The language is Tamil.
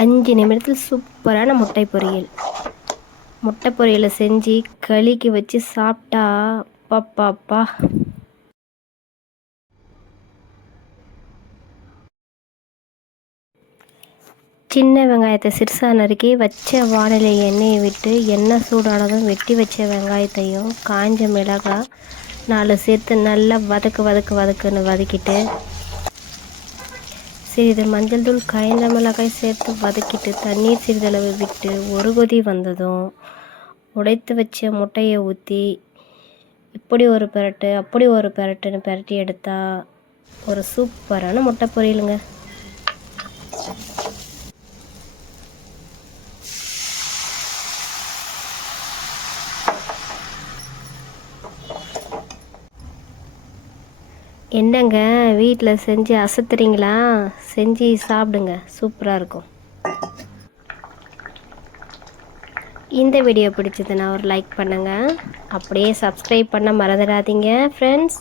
5 நிமிடத்தில் சூப்பரான முட்டை பொரியல். முட்டை பொரியலை செஞ்சு களிக்கு வச்சு சாப்பிட்டா பாப்பாப்பா. சின்ன வெங்காயத்தை சிறுசா நறுக்கி வச்ச வானிலை எண்ணெயை விட்டு எண்ணெய் சூடானதும் வெட்டி வச்ச வெங்காயத்தையும் காஞ்ச மிளகாய் 4 சேர்த்து நல்லா வதக்குன்னு வதக்கிட்டு சிறிது மஞ்சள் தூள் காய்ந்த மிளகாய் சேர்த்து வதக்கிட்டு தண்ணீர் சிறிதளவு விட்டு ஒரு கொதி வந்ததும் உடைத்து வச்ச முட்டையை ஊற்றி இப்படி ஒரு பெரட்டு அப்படி ஒரு பெரட்டுன்னு பெரட்டி எடுத்தா ஒரு சூப்பரான முட்டை பொரியலுங்க. என்னங்க வீட்டில் செஞ்சு அசத்துறீங்களா? செஞ்சு சாப்பிடுங்க, சூப்பராக இருக்கும். இந்த வீடியோ பிடிச்சதுன்னா ஒரு லைக் பண்ணுங்கள், அப்படியே சப்ஸ்கிரைப் பண்ண மறந்துடாதீங்க ஃப்ரெண்ட்ஸ்.